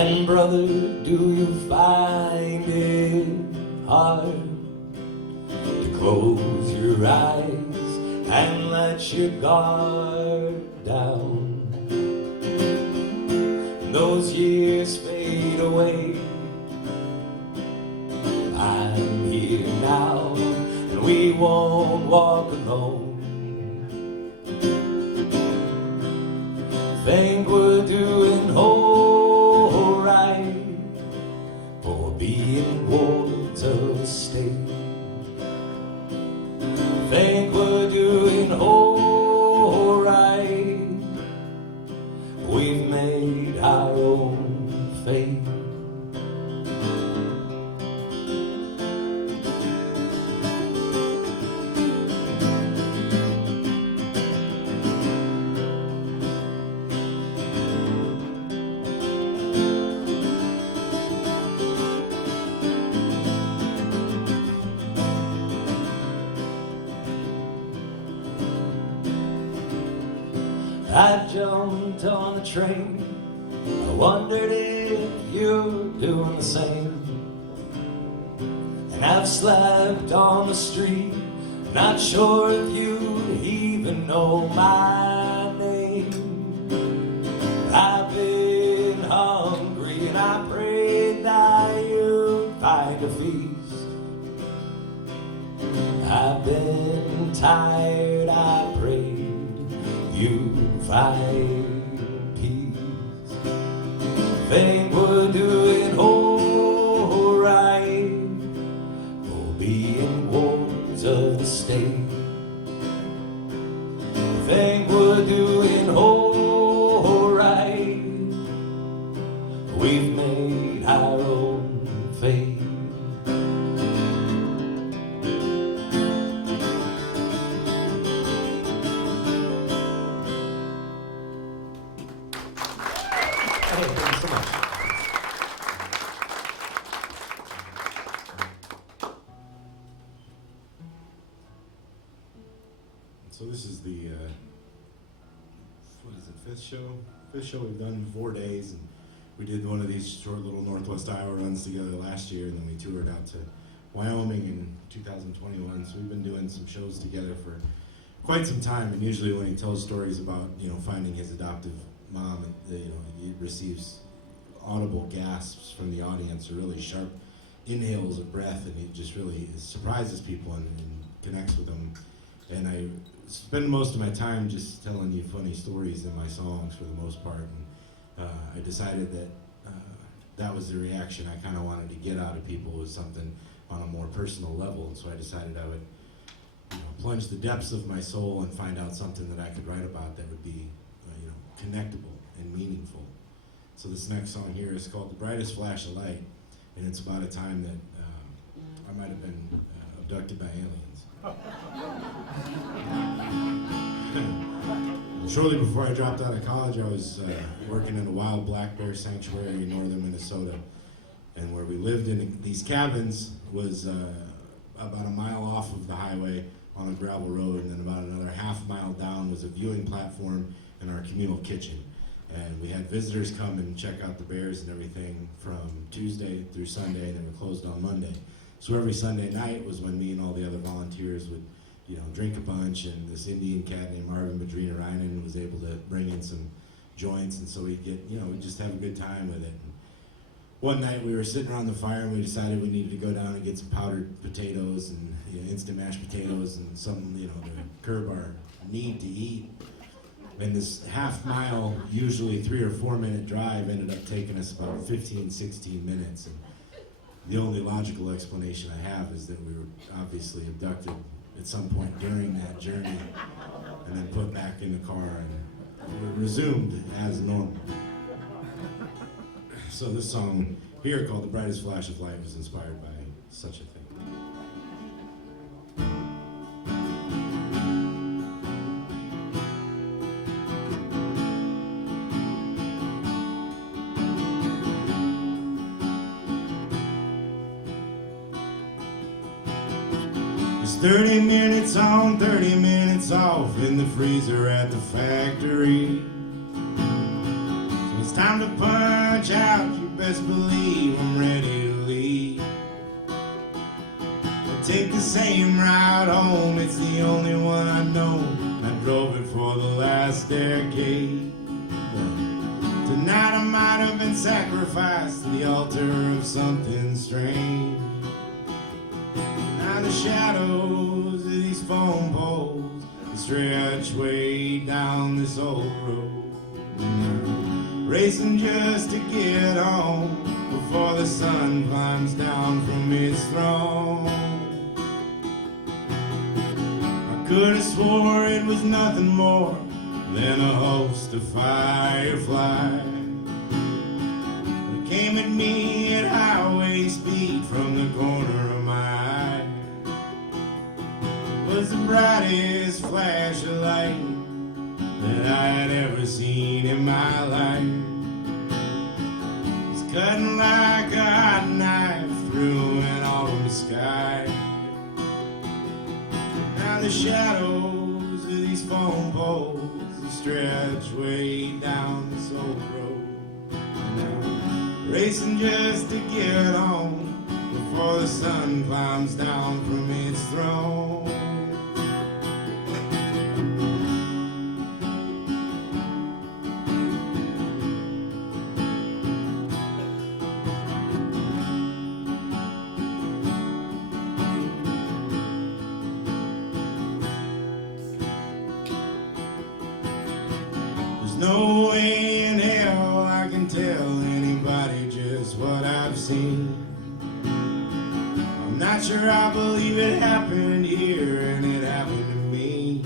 And brother, do you find it hard to close your eyes and let your guard down? Those years fade away. I'm here now, and we won't walk alone. Think we're doing alright for being wards of the state. Think we're doing alright. We've made our own fate. I jumped on a train. I wondered if you're doing the same. And I've slept on the street, not sure if you even know my name. I've been hungry and I prayed that you'd find a feast. I've been tired, I prayed you find peace. Think we're doing alright for being wards of the state. Think we're doing alright. We've made our own fate. Thank you so much. So this is the what is it, fifth show? Fifth show we've done in 4 days, and we did one of these short little Northwest Iowa runs together last year, and then we toured out to Wyoming in 2021. So we've been doing some shows together for quite some time. And usually when he tells stories about finding his adoptive mom, he receives audible gasps from the audience, or really sharp inhales of breath, and he just really surprises people and connects with them. And I spend most of my time just telling you funny stories in my songs for the most part, and I decided that that was the reaction I kind of wanted to get out of people, was something on a more personal level. And so I decided I would plunge the depths of my soul and find out something that I could write about that would be connectable and meaningful. So this next song here is called The Brightest Flash of Light, and it's about a time that I might have been abducted by aliens. Shortly before I dropped out of college, I was working in a wild black bear sanctuary in northern Minnesota, and where we lived in these cabins was about a mile off of the highway on a gravel road, and then about another half mile down was a viewing platform and our communal kitchen. And we had visitors come and check out the bears and everything from Tuesday through Sunday, and they were closed on Monday. So every Sunday night was when me and all the other volunteers would, drink a bunch, and this Indian cat named Marvin Madrina Reinen was able to bring in some joints, and so we'd get, we'd just have a good time with it. And one night we were sitting around the fire, and we decided we needed to go down and get some powdered potatoes and instant mashed potatoes and something, to curb our need to eat. And this half mile, usually 3 or 4 minute drive ended up taking us about 15, 16 minutes. And the only logical explanation I have is that we were obviously abducted at some point during that journey and then put back in the car and resumed as normal. So this song here, called The Brightest Flash of Light, was inspired by such a thing. It's 30 minutes on, 30 minutes off in the freezer at the factory. So it's time to punch out your best believe I'm ready to leave. I take the same route home, it's the only one I know. I drove it for the last decade. Tonight I might have been sacrificed to the altar of something strange. Now the shadows of these phone poles stretch way down this old road. Racing just to get home before the sun climbs down from its throne. I could have swore it was nothing more than a host of fireflies. They came at me at highway speed from the corner of my eye. It was the brightest flash of light that I had ever seen in my life. It's cutting like a hot knife through an autumn sky. Now the shadows of these phone poles stretch way down this old road. Now racing just to get home before the sun climbs down from its throne. No way in hell I can tell anybody just what I've seen. I'm not sure I believe it happened here and it happened to me.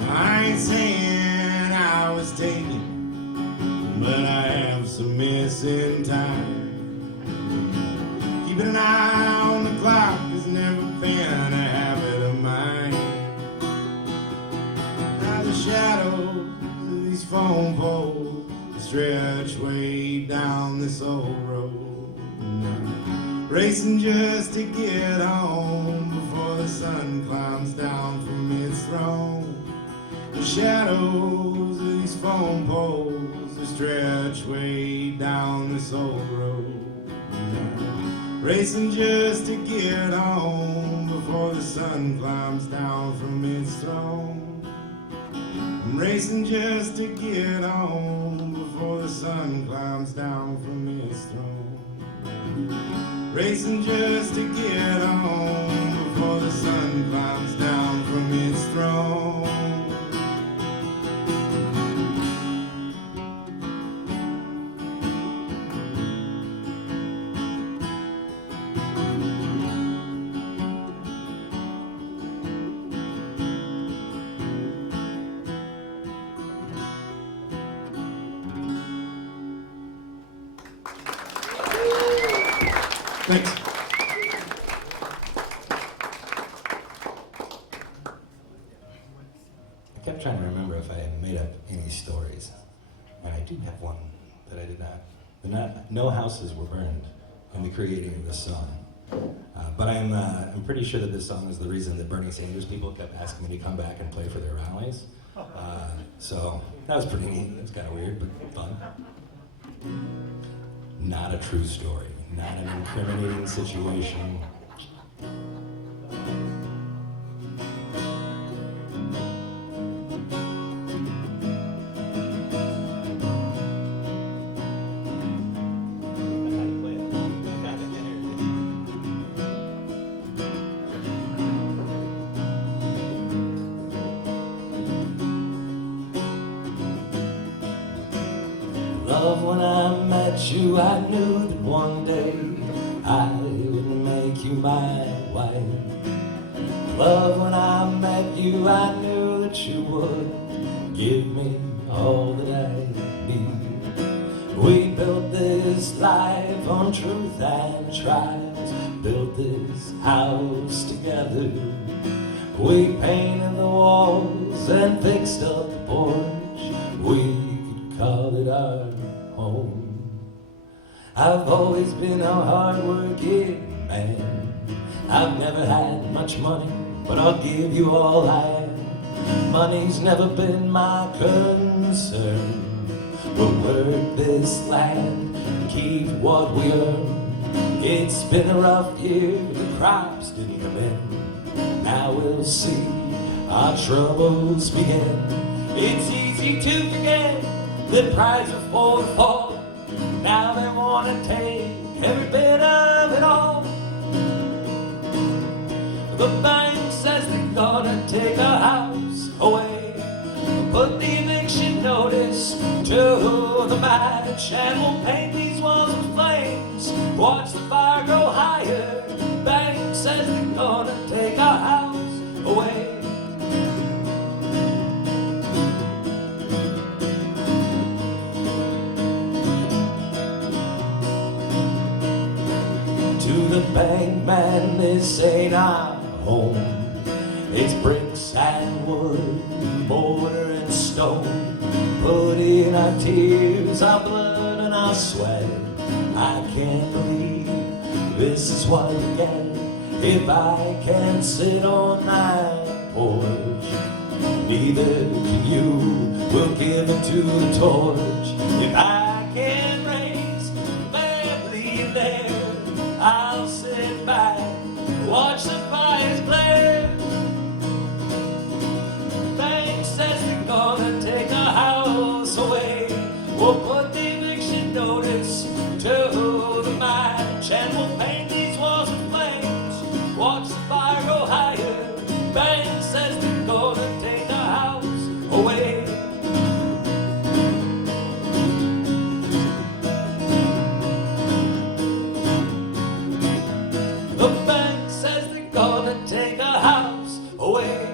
Now, I ain't saying I was taken, but I have some missing time. Keeping an eye on the clock has never been a habit of mine. Now the shadows of these phone poles stretch way down this old road. Now, racing just to get home before the sun climbs down from its throne. The shadows of these phone poles stretch way down this old road. Now, racing just to get home before the sun climbs down from its throne. I'm racing just to get home before the sun climbs down from its throne. Racing just to get home before the sun climbs down from its throne. Thanks. I kept trying to remember if I had made up any stories, and I do have one that I did not. No houses were burned in the creating of this song. But I'm pretty sure that this song is the reason that Bernie Sanders people kept asking me to come back and play for their rallies. So that was pretty neat. It was kind of weird, but fun. Not a true story. Not an incriminating situation. Love, when I met you, I knew that one day I would make you my wife. Love, when I met you, I knew that you would give me all that I need. We built this life on truth and trials, built this house together. We painted the walls and fixed up the porch. We could call it our home. I've always been a hard-working man. I've never had much money, but I'll give you all I have. Money's never been my concern. We'll work this land and keep what we earn. It's been a rough year, the crops didn't come in. Now we'll see our troubles begin. It's easy to forget the price of for the fall. Now they want to take every bit of it all. The bank says they're gonna take our house away, put the eviction notice to the match, and we'll paint these walls with flames, watch the fire grow higher. Bank says they're gonna take our house away. To the bank man, this ain't our home. It's bricks and wood, mortar and stone. Put in our tears, our blood and our sweat. I can't believe this is what we get. If I can't sit on that porch, neither can you. We'll give it to the torch. If I can't raise a family in there, I'll sit back, watch the fires glare. Bank says they're gonna take our house away. We'll put the eviction notice to the match, and we'll paint these walls with flames, watch the fire go higher. Bank says they're gonna take our house away. The bank says they're gonna take our house away.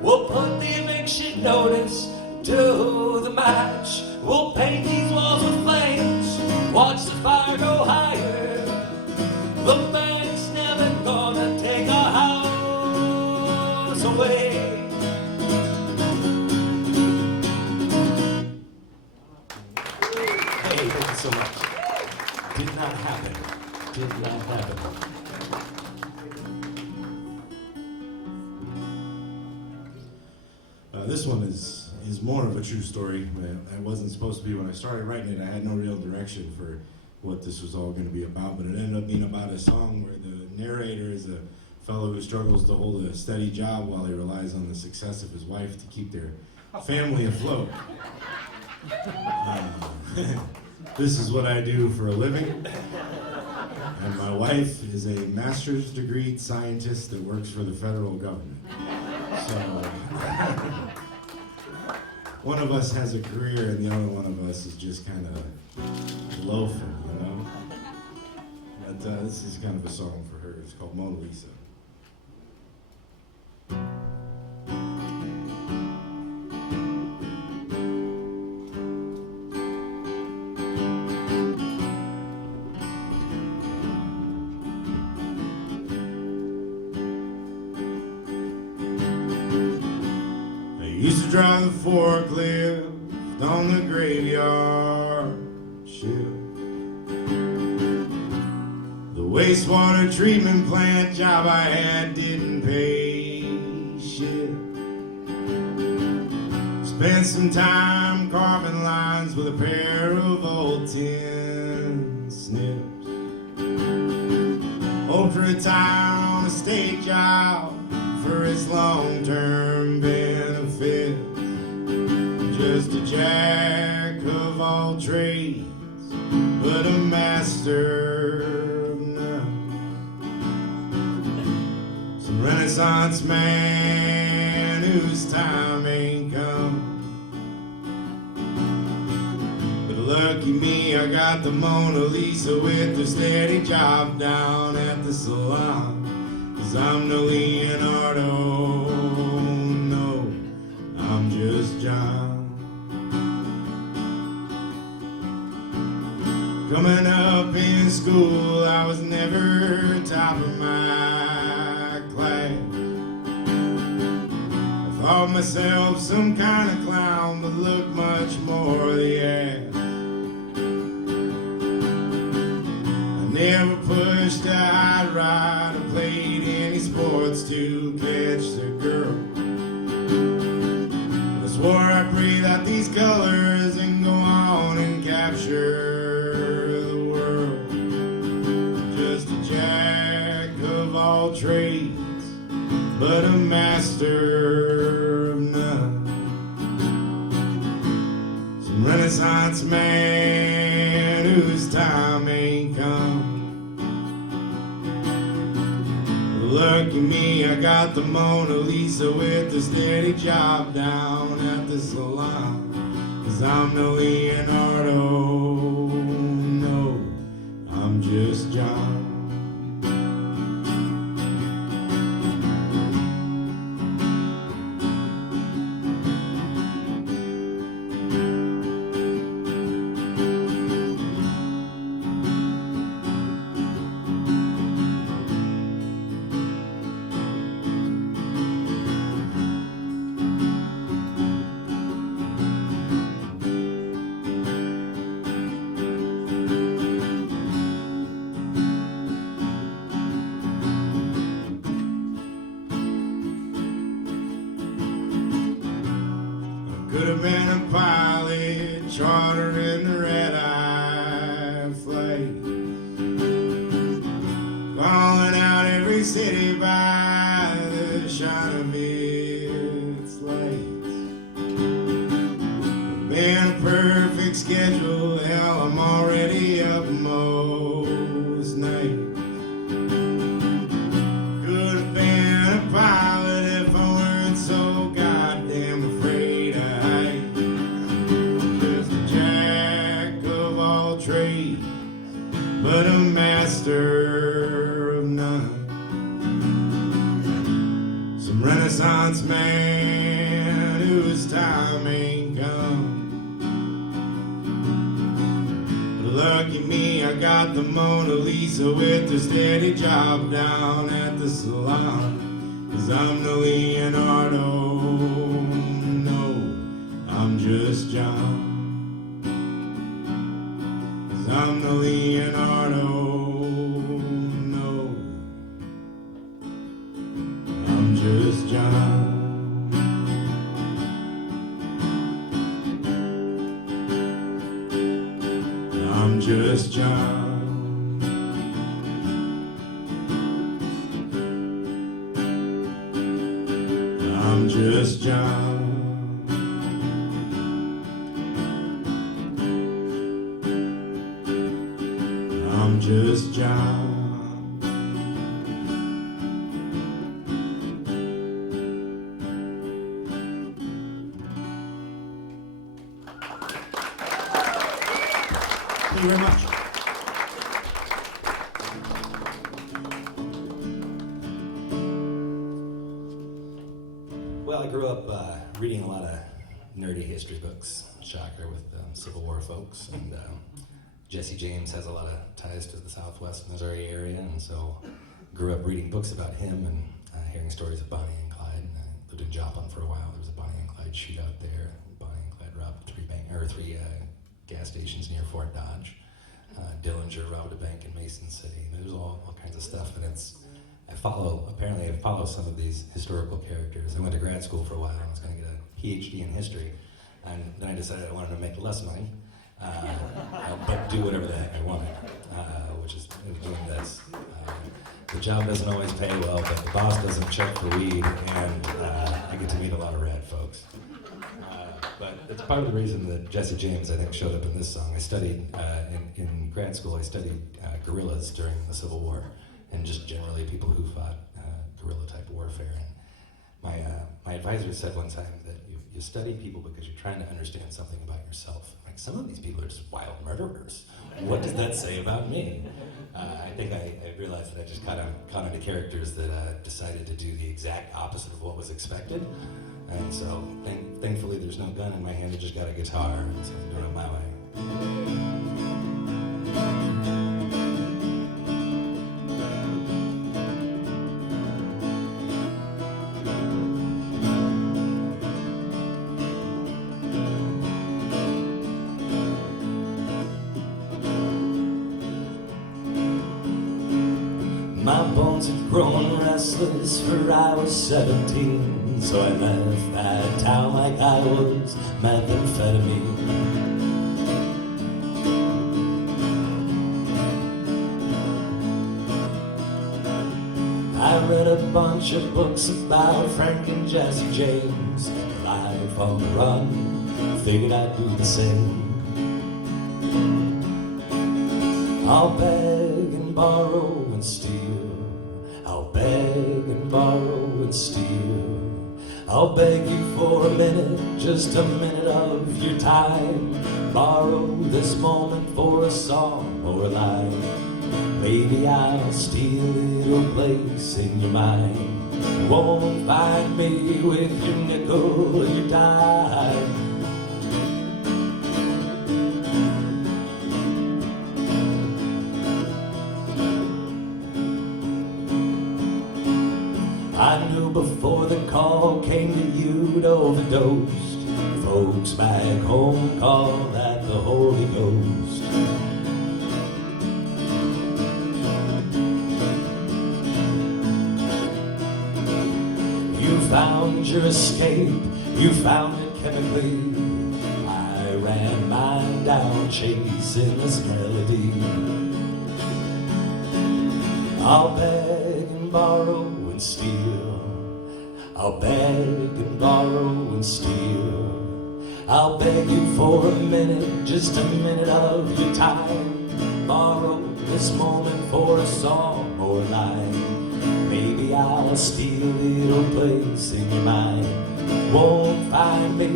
We'll put the eviction notice to the match. We'll paint these walls with flames, watch the fire go higher. The bank's never gonna take our house away. Hey, thank you so much. Did not happen. Did not happen. This one is more of a true story. It wasn't supposed to be when I started writing it. I had no real direction for what this was all going to be about, but it ended up being about a song where the narrator is a fellow who struggles to hold a steady job while he relies on the success of his wife to keep their family afloat. This is what I do for a living, and my wife is a master's degree scientist that works for the federal government. So one of us has a career and the other one of us is just kind of loafing, you know? But this is kind of a song for her. It's called Mona Lisa. Used to drive the forklift on the graveyard shift. The wastewater treatment plant job I had didn't pay shit. Spent some time carving lines with a pair of old tin snips. Hoped to retire on a state job for its long-term benefits. Just a jack of all trades, but a master of none. Some Renaissance man whose time ain't come. But lucky me, I got the Mona Lisa with the steady job down at the salon. 'Cause I'm no Leonardo, no, I'm just John. Coming up in school, I was never top of my class. I thought myself some kind of clown, but looked much more the ass. I never pushed a high ride or played any sports to catch the girl. I swore I pray that these colors and go on and all trades, but a master of none. Some Renaissance man whose time ain't come. Lucky me, I got the Mona Lisa with a steady job down at the salon. 'Cause I'm no Leonardo, no, I'm just John. Could have been a pilot, chartering the red-eye flight, calling out every city by the shine of its lights. Being a perfect schedule, hell, I'm already up most nights. Could have been a pilot if I weren't so goddamn afraid. Trade, but a master of none. Some Renaissance man whose time ain't come. But lucky me, I got the Mona Lisa with a steady job down at the salon. 'Cause I'm no Leonardo, no, I'm just John. I'm the Leonardo, no, I'm just John. I'm just John. I'm just John. I'm just John. Thank you very much. Well, I grew up reading a lot of nerdy history books, shocker, with Civil War folks, and Jesse James has a lot of ties to the Southwest Missouri area, and so grew up reading books about him and hearing stories of Bonnie and Clyde. And I lived in Joplin for a while. There was a Bonnie and Clyde shootout there. Bonnie and Clyde robbed three gas stations near Fort Dodge. Dillinger robbed a bank in Mason City. There's all kinds of stuff, and I follow some of these historical characters. I went to grad school for a while. I was going to get a PhD in history, and then I decided I wanted to make less money. But do whatever the heck I wanted, which is doing this. The job doesn't always pay well, but the boss doesn't check for weed, and I get to meet a lot of rad folks. But it's part of the reason that Jesse James, I think, showed up in this song. I studied, in grad school, I studied guerrillas during the Civil War, and just generally people who fought guerrilla-type warfare. And my advisor said one time that you study people because you're trying to understand something about yourself. Like, some of these people are just wild murderers. What does that say about me? I think I realized that I just caught on to characters that decided to do the exact opposite of what was expected. And so, thankfully, there's no gun in my hand. I just got a guitar, and so I'm doing it my way. My bones had grown restless, for I was 17. So I left that town like I was methamphetamine. I read a bunch of books about Frank and Jesse James. Life on the run, figured I'd do the same. I'll beg and borrow and steal. I'll beg and borrow and steal. I'll beg you for a minute, just a minute of your time. Borrow this moment for a song or a line. Maybe I'll steal a little place in your mind. You won't find me with your nickel or your dime. I knew before the call came that you'd overdosed. Folks back home call that the Holy Ghost. You found your escape, you found it chemically. I ran mine down chasing this melody. I'll beg and borrow and steal. I'll beg and borrow and steal. I'll beg you for a minute, just a minute of your time. Borrow this moment for a song or a line. Maybe I'll steal a little place in your mind. Won't find me,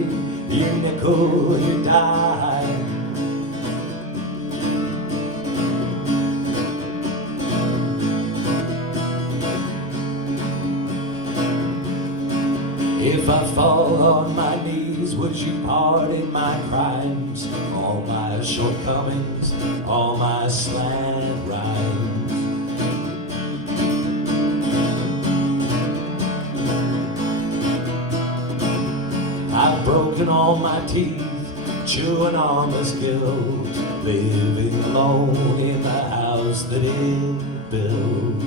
your nickel or your dime. If I fall on my knees, would you pardon my crimes? All my shortcomings, all my slant rhymes. I've broken all my teeth, chewing on this guilt, living alone in the house that it built.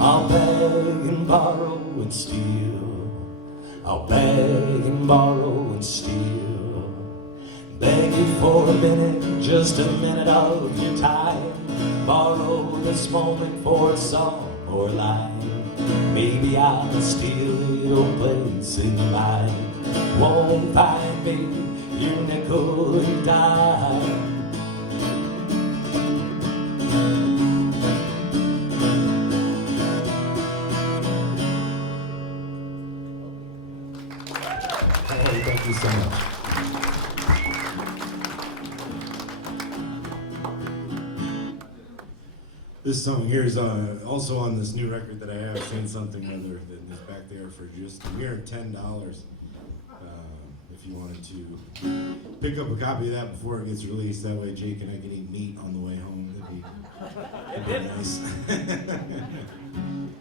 I'll beg and borrow and steal. I'll beg and borrow and steal. Beg you for a minute, just a minute of your time. Borrow this moment for a song or a line. Maybe I'll steal a little place in your mind. Won't find me, your nickel and dime. Thank you so much. This song here is also on this new record that I have, Seen Something Other, that is back there for just a mere $10. If you wanted to pick up a copy of that before it gets released, that way Jake and I can eat meat on the way home. That'd be nice.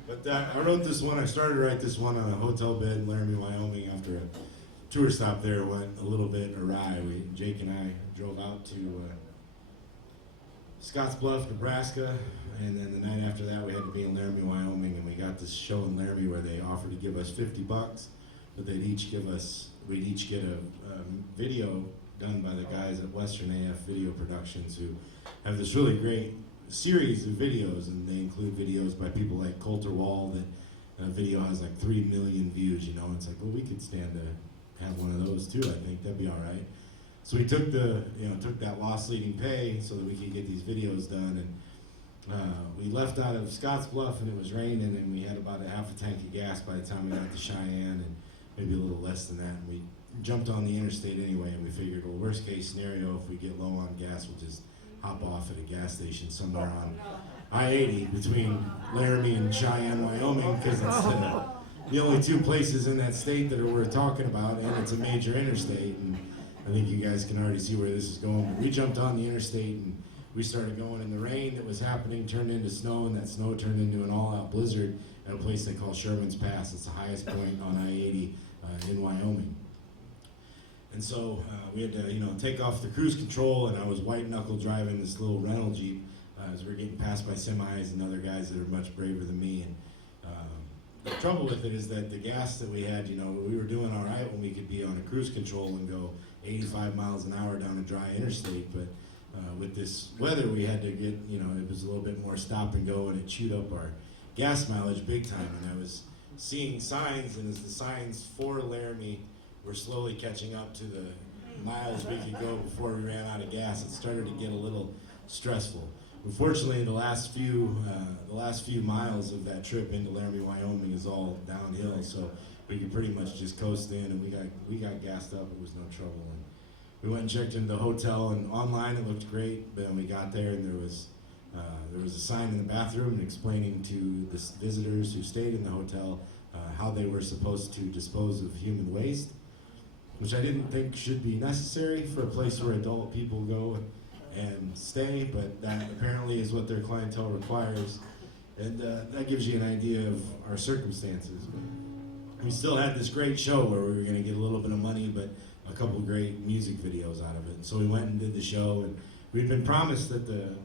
But I wrote this one, I started to write this one on a hotel bed in Laramie, Wyoming after a tour stop there went a little bit awry. Jake and I drove out to Scottsbluff, Nebraska, and then the night after that we had to be in Laramie, Wyoming, and we got this show in Laramie where they offered to give us $50, but we'd each get a video done by the guys at Western AF Video Productions, who have this really great series of videos, and they include videos by people like Coulter Wall. That video has like 3 million views, you know. It's like, well, we could stand to have one of those too. I think that'd be all right. So we took took that loss leading pay so that we could get these videos done, and we left out of Scottsbluff, and it was raining, and we had about a half a tank of gas by the time we got to Cheyenne, and maybe a little less than that. And we jumped on the interstate anyway, and we figured, well, worst case scenario, if we get low on gas, we'll just hop off at a gas station somewhere on I-80 between Laramie and Cheyenne, Wyoming, because it's the only two places in that state that are worth talking about, and it's a major interstate. And I think you guys can already see where this is going. But we jumped on the interstate, and we started going, and the rain that was happening turned into snow, and that snow turned into an all-out blizzard at a place they call Sherman's Pass. It's the highest point on I-80 in Wyoming. And so we had to, take off the cruise control, and I was white-knuckle driving this little rental Jeep as we were getting passed by semis and other guys that are much braver than me. And the trouble with it is that the gas that we had, we were doing all right when we could be on a cruise control and go 85 miles an hour down a dry interstate, but with this weather, we had to get, it was a little bit more stop and go, and it chewed up our gas mileage big time. And I was seeing signs, and as the signs for Laramie were slowly catching up to the miles we could go before we ran out of gas, it started to get a little stressful. Unfortunately, the last few miles of that trip into Laramie, Wyoming is all downhill, so we could pretty much just coast in, and we got gassed up. It was no trouble. And we went and checked into the hotel, and online it looked great, but then we got there, and there was a sign in the bathroom explaining to the visitors who stayed in the hotel how they were supposed to dispose of human waste, which I didn't think should be necessary for a place where adult people go and stay, but that apparently is what their clientele requires, and that gives you an idea of our circumstances. But we still had this great show where we were going to get a little bit of money, but a couple of great music videos out of it. And so we went and did the show, and we'd been promised that the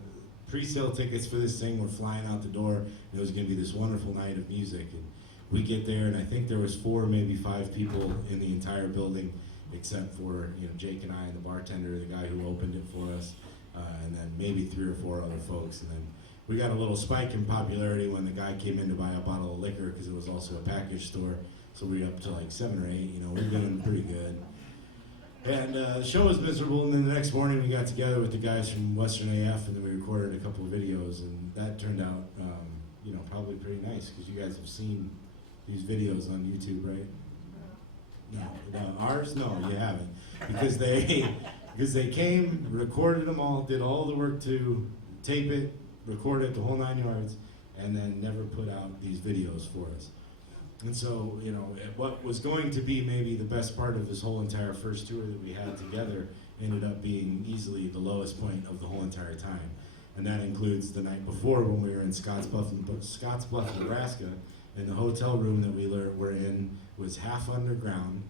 pre-sale tickets for this thing were flying out the door, and it was going to be this wonderful night of music. And we get there, and I think there was 4, maybe 5 people in the entire building, except for Jake and I and the bartender, the guy who opened it for us, and then maybe 3 or 4 other folks. And then we got a little spike in popularity when the guy came in to buy a bottle of liquor, because it was also a package store. So we were up to like 7 or 8. We're doing pretty good. And the show was miserable, and then the next morning we got together with the guys from Western AF, and then we recorded a couple of videos, and that turned out, probably pretty nice, because you guys have seen these videos on YouTube, right? No, ours? No, you haven't, because they came, recorded them all, did all the work to tape it, record it, the whole 9 yards, and then never put out these videos for us. And so, what was going to be maybe the best part of this whole entire first tour that we had together ended up being easily the lowest point of the whole entire time. And that includes the night before when we were in Scottsbluff, Nebraska, and the hotel room that we were in was half underground,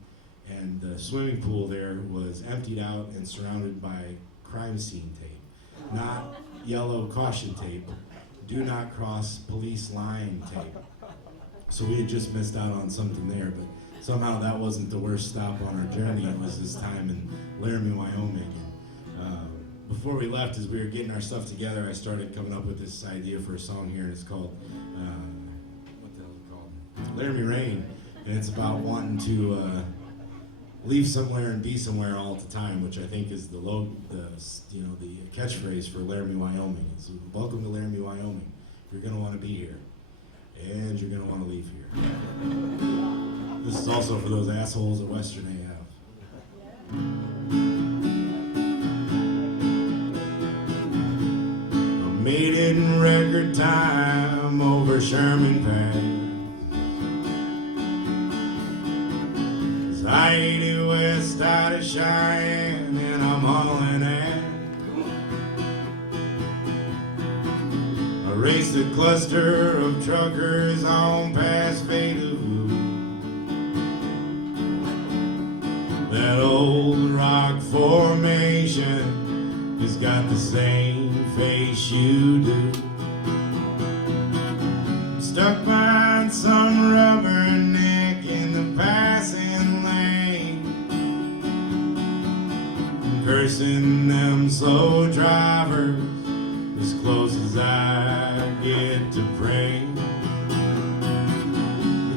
and the swimming pool there was emptied out and surrounded by crime scene tape. Not yellow caution tape, do not cross police line tape. So we had just missed out on something there, but somehow that wasn't the worst stop on our journey. It was this time in Laramie, Wyoming. And before we left, as we were getting our stuff together, I started coming up with this idea for a song here, and it's called, what the hell is it called? Laramie Rain. And it's about wanting to leave somewhere and be somewhere all the time, which I think is the catchphrase for Laramie, Wyoming. It's welcome to Laramie, Wyoming. You're going to want to be here. And you're going to want to leave here. This is also for those assholes at Western AF. I made it in record time over Sherman Pass. 80 west out of Cheyenne, and I'm hauling ass. Raced a cluster of truckers on past Vadoo. That old rock formation has got the same face you do. Stuck behind some rubberneck in the passing lane, cursing them slow drivers as close as I get to pray.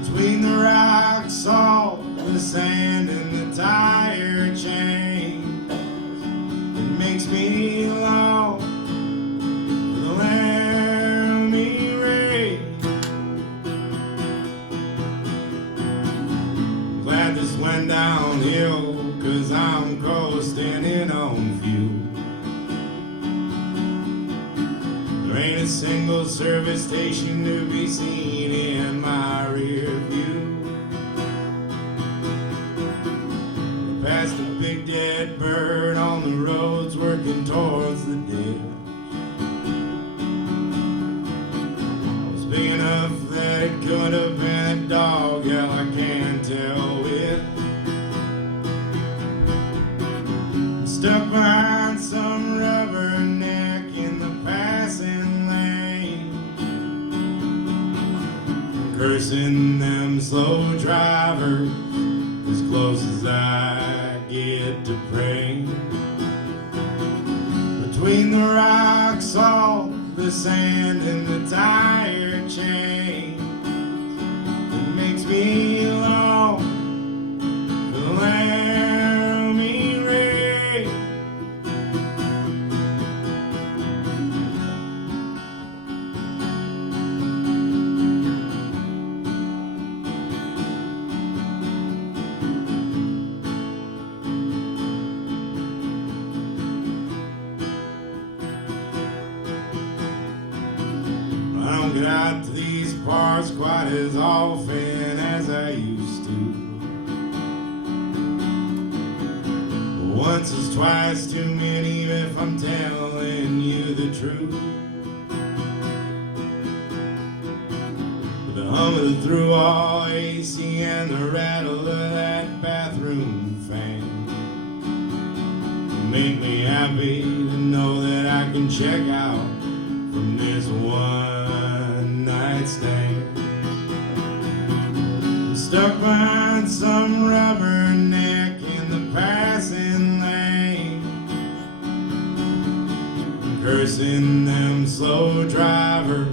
Between the rock salt, the sand, and the tire chain, it makes me long for the Laramie rain. Glad this went downhill, 'cause I'm coasting in on fuel. There ain't a single service station to be seen in my rear view. I passed a big dead bird on the roads working towards the ditch. It was big enough that it could have been a dog, hell I can't tell which. Stuck behind some rubberneck in the passing lane, cursing them slow drivers as close as I get to pray. Between rock salt, the sand and the tire chain, it makes me long for the Laramie rain. I don't get out to these parts quite as often as I used to. Once is twice too many if I'm telling you the truth. The hum of the through-all AC and the rattle of that bathroom fan make me happy to know that I can check out from this one night stand. I'm stuck behind some rubberneck in the passing lane, cursing them slow drivers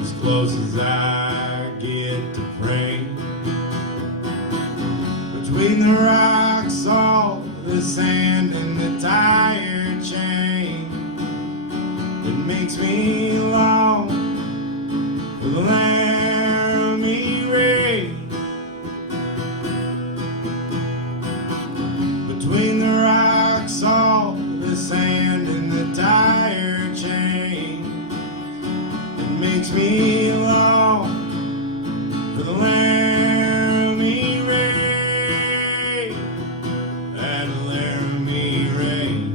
as close as I get to praying. Between the rock salt, the sand and the tire chain, it makes me long for the Laramie rain. Between the rock salt, the sand and the tire chain, it makes me long for the Laramie rain. That Laramie rain.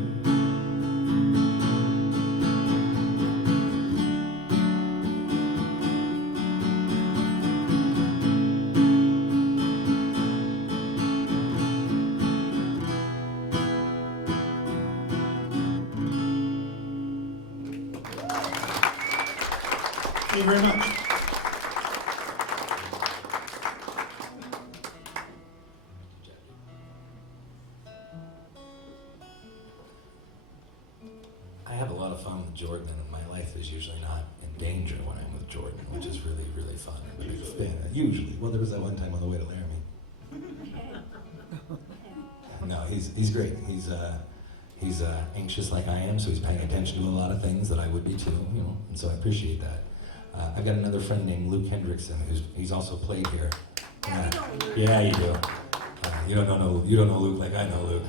Thank you very much. I have a lot of fun with Jordan, and my life is usually not in danger when I'm with Jordan, which is really, really fun. I'm a big fan. Usually. Well, there was that one time on the way to Laramie. No, he's great. He's anxious like I am, so he's paying attention to a lot of things that I would be too, you know, and so I appreciate that. I've got another friend named Luke Hendrickson, he's also played here. Yeah, you do. You don't know Luke like I know Luke.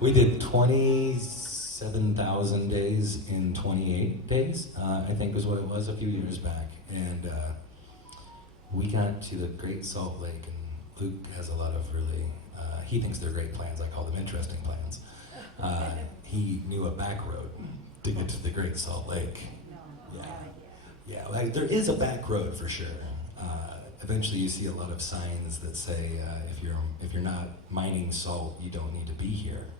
We did 27,000 days in 28 days, I think was what it was a few years back, and we got to the Great Salt Lake, and Luke has a lot of really, he thinks they're great plans, I call them interesting plans. He knew a back road to get to the Great Salt Lake. Yeah, like, there is a back road for sure. Eventually you see a lot of signs that say, if you're not mining salt, you don't need to be here.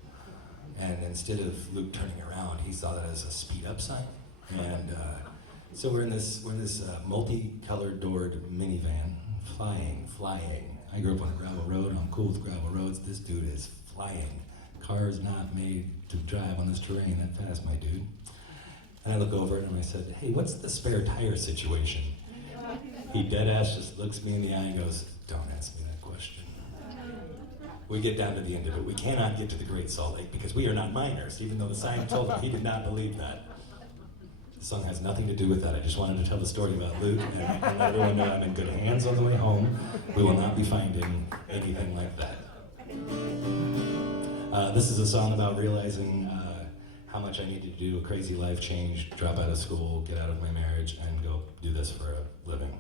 And instead of Luke turning around, he saw that as a speed up sign. And so we're in this multicolored doored minivan, flying. I grew up on a gravel road, I'm cool with gravel roads. This dude is flying. Car's not made to drive on this terrain that fast, my dude. And I look over at him and I said, hey, what's the spare tire situation? He dead ass just looks me in the eye and goes, don't ask me that question. We get down to the end of it. We cannot get to the Great Salt Lake because we are not miners, even though the sign told him he did not believe that. The song has nothing to do with that. I just wanted to tell the story about Luke and let everyone know I'm in good hands on the way home. We will not be finding anything like that. This is a song about realizing how much I needed to do a crazy life change, drop out of school, get out of my marriage, and go do this for a living.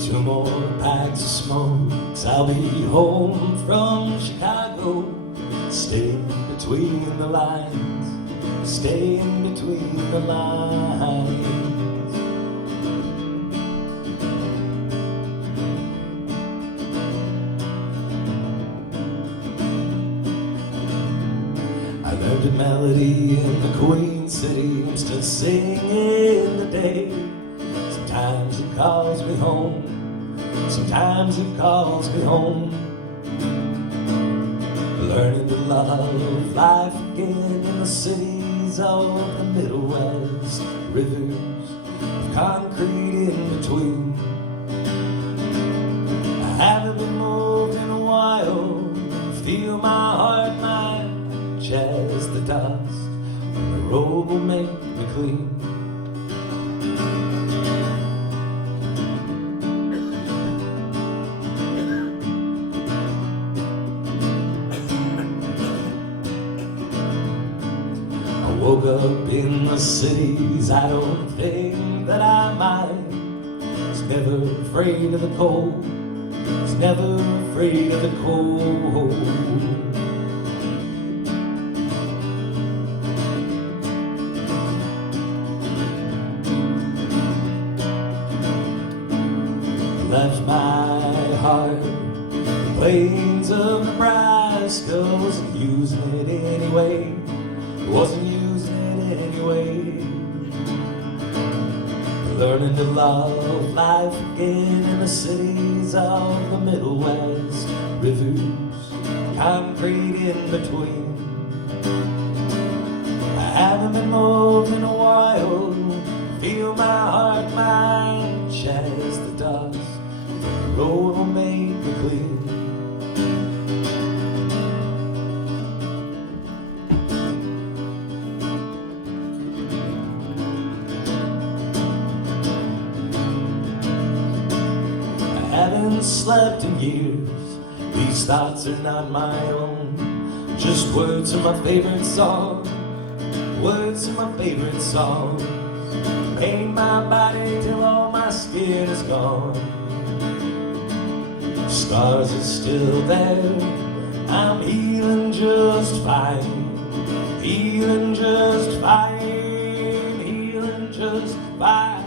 Two more packs of smokes, I'll be home from Chicago. Staying between the lines, staying between the lines. I learned a melody in the Queen City, I'm still singing today. Sometimes it calls me home. Sometimes it calls me home. Learning to love life again in the cities of the Middle West. Rivers of concrete in between. I haven't been moved in a while. Feel my heart, my chest, the dust on the road will make me clean. Woke up in the cities, I don't think that I mind. Was never afraid of the cold, was never afraid of the cold. Left my heart in the plains of Nebraska, wasn't using it anyway. Wasn't using it anyway. Learning to love life again in the cities of the Middle West. Rivers, concrete in between. I haven't been moved in a while. Feel my heart, my chest, the dust. The road will make me clean. Haven't slept in years. These thoughts are not my own. Just words of my favorite song. Words of my favorite songs. Paint my body till all my skin is gone. Scars are still there. I'm healing just fine. Healing just fine. Healing just fine.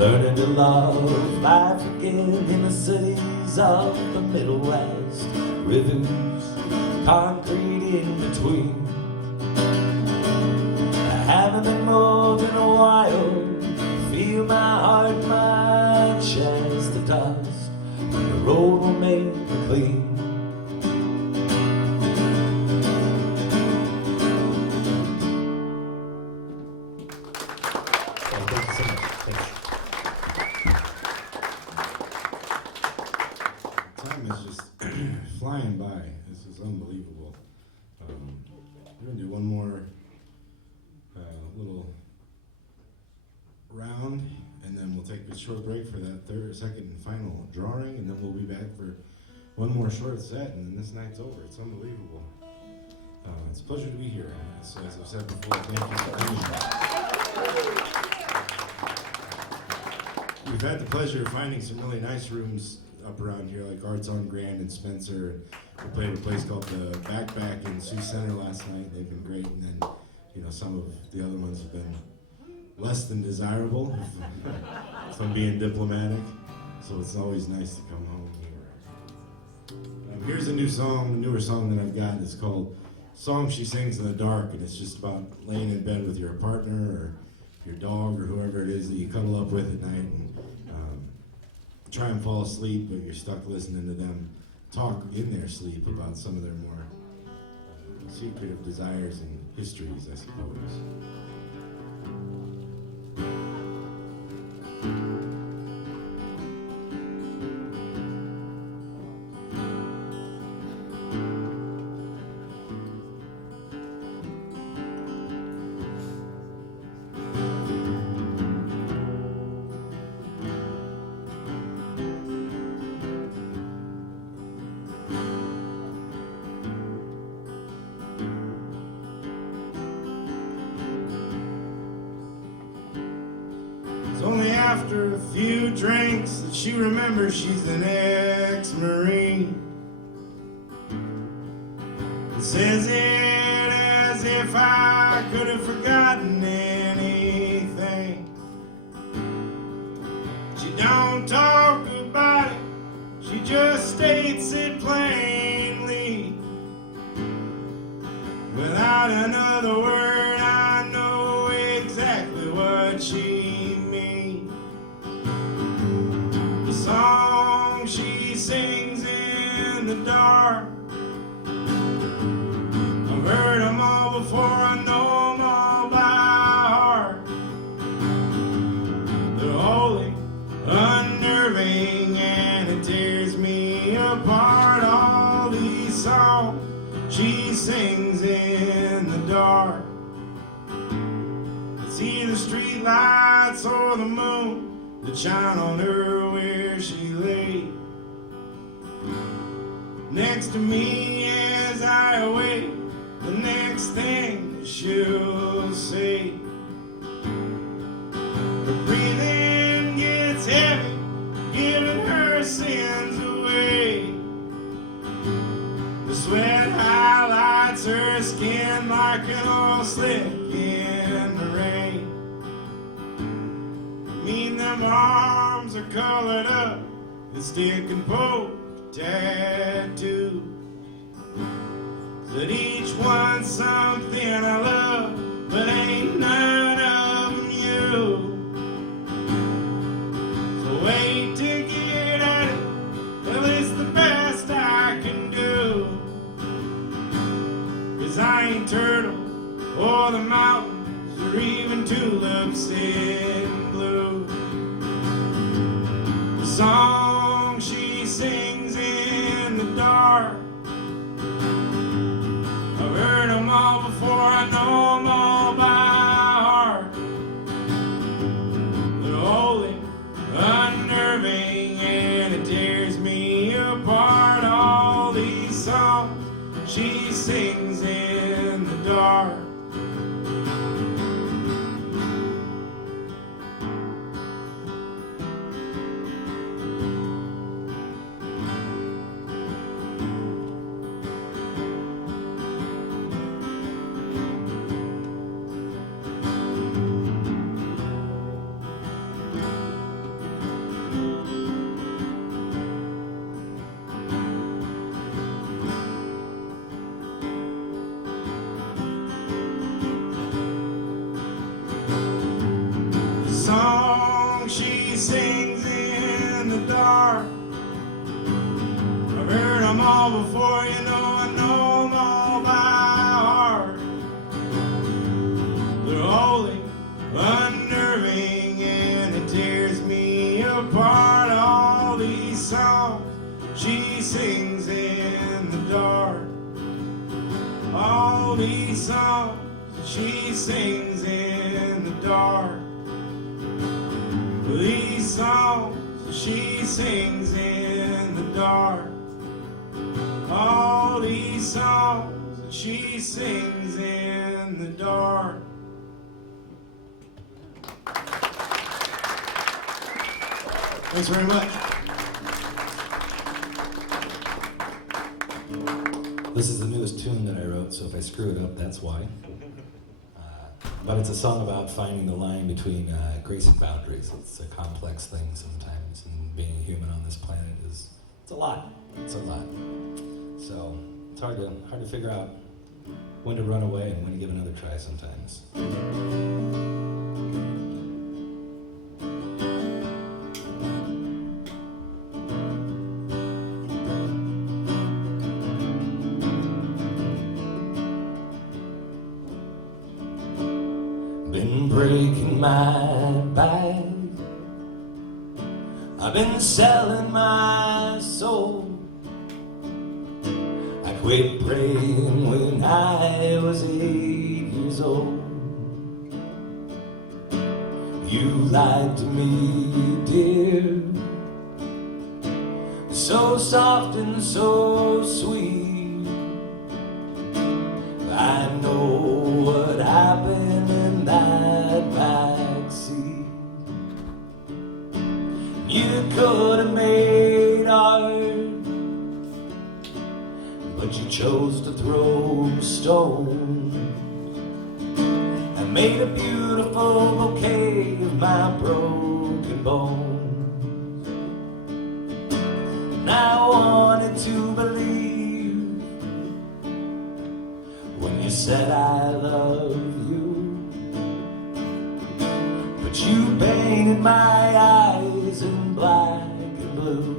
Learning to love life again in the cities of the Middle West. Rivers, concrete in between. I haven't been moved in a while. Feel my heart, my chest, the dust. The road will make me clean. Flying by. This is unbelievable. We're going to do one more little round, and then we'll take a short break for that second and final drawing, and then we'll be back for one more short set, and then this night's over. It's unbelievable. It's a pleasure to be here. As I've said before, thank you for coming. We've had the pleasure of finding some really nice rooms up around here, like Arts on Grand and Spencer. We played a place called the Backpack in Sioux Center last night. They've been great, and then, some of the other ones have been less than desirable, if I'm being diplomatic. So it's always nice to come home here. Here's a new song, a newer song that I've got. It's called "Song She Sings in the Dark," and it's just about laying in bed with your partner or your dog or whoever it is that you cuddle up with at night, and try and fall asleep, but you're stuck listening to them talk in their sleep about some of their more secretive desires and histories, I suppose. It's only after a few drinks that she remembers she's an ex-Marine. It says it as if I could have forgotten anything. She don't talk about it, she just states it plainly. Without another word, I know exactly what street lights or the moon that shine on her where she lay next to me as I await the next thing she'll say. Her breathing gets heavy, giving her sins away. The sweat highlights her skin like an oil slick in the rain. I mean, them arms are colored up with stick and poke tattoos, that each one's something I love, but ain't none of them you. So wait to get at it, well, it's the best I can do. 'Cause I ain't turtle or the mountains or even tulips in blue. The song she sings in the dark, I've heard them all before, I know them all by heart. They're holy, unnerving, and it tears me apart. All these songs she sings in the dark. Song she sings in the dark, I've heard them all before, you know, I know them all by heart. They're holy, unnerving, and it tears me apart. All these songs she sings in the dark. All these songs she sings in the dark. These songs she sings in the dark. All these songs she sings in the dark. Thanks very much. This is the newest tune that I wrote, so if I screw it up, that's why. But it's a song about finding the line between grace and boundaries. It's a complex thing sometimes, and being a human on this planet it's a lot. It's a lot. So it's hard to figure out when to run away and when to give another try sometimes. Been breaking my back, I've been selling my soul. I quit praying when I was 8 years old. You lied to me, dear, so soft and so sweet. I know what happened in that backseat. You could have made art, but you chose to throw stones and made a beautiful bouquet of my broken bones. And I wanted to believe when you said I love you, but you painted my eyes in black and blue.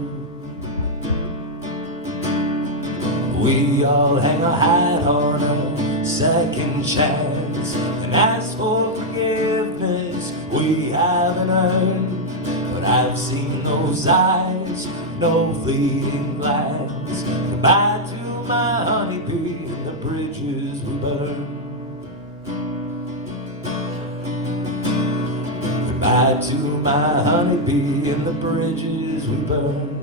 We all hang our hat on a second chance and ask for forgiveness we haven't earned. But I've seen those eyes, no fleeting glance. Goodbye to my honeybee and the bridges we burned. Goodbye to my honeybee and the bridges we burn.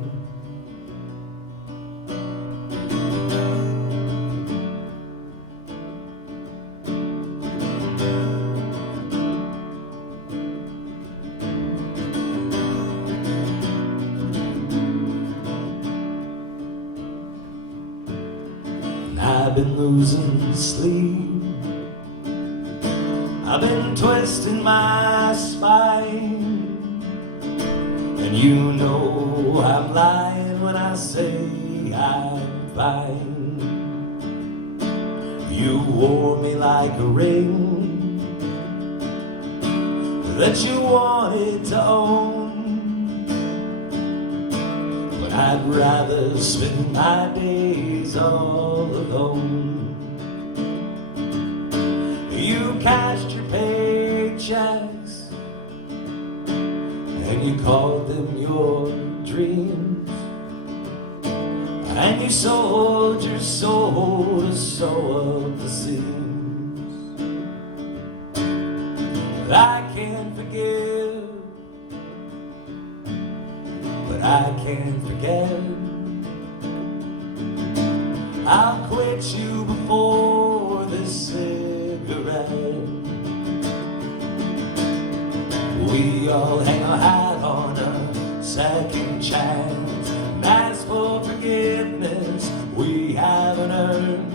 I've been losing sleep, I've been twisting my spine, and you know I'm lying when I say I'm fine. You wore me like a ring that you wanted to own, but I'd rather spend my days all alone. You cashed your paychecks and you called them your dreams, and you sold your soul to sew up the seams. I can't forgive, but I can't forget. I'll quit you before this cigarette. We all hang our hat on a second chance and ask for forgiveness we haven't earned.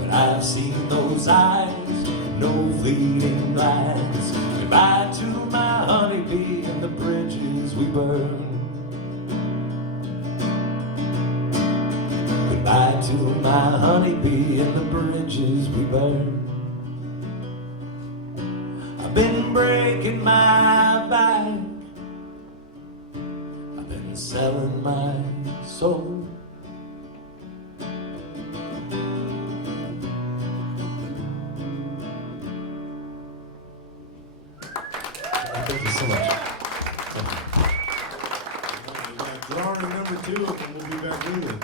But I've seen those eyes, no fleeting glance. Goodbye to my honeybee and the bridges we burn. Goodbye to my honeybee and the bridges we burn. I've been breaking my back, I've been selling my soul. Thank you so much. We got drawing number 2, and we'll be back with it.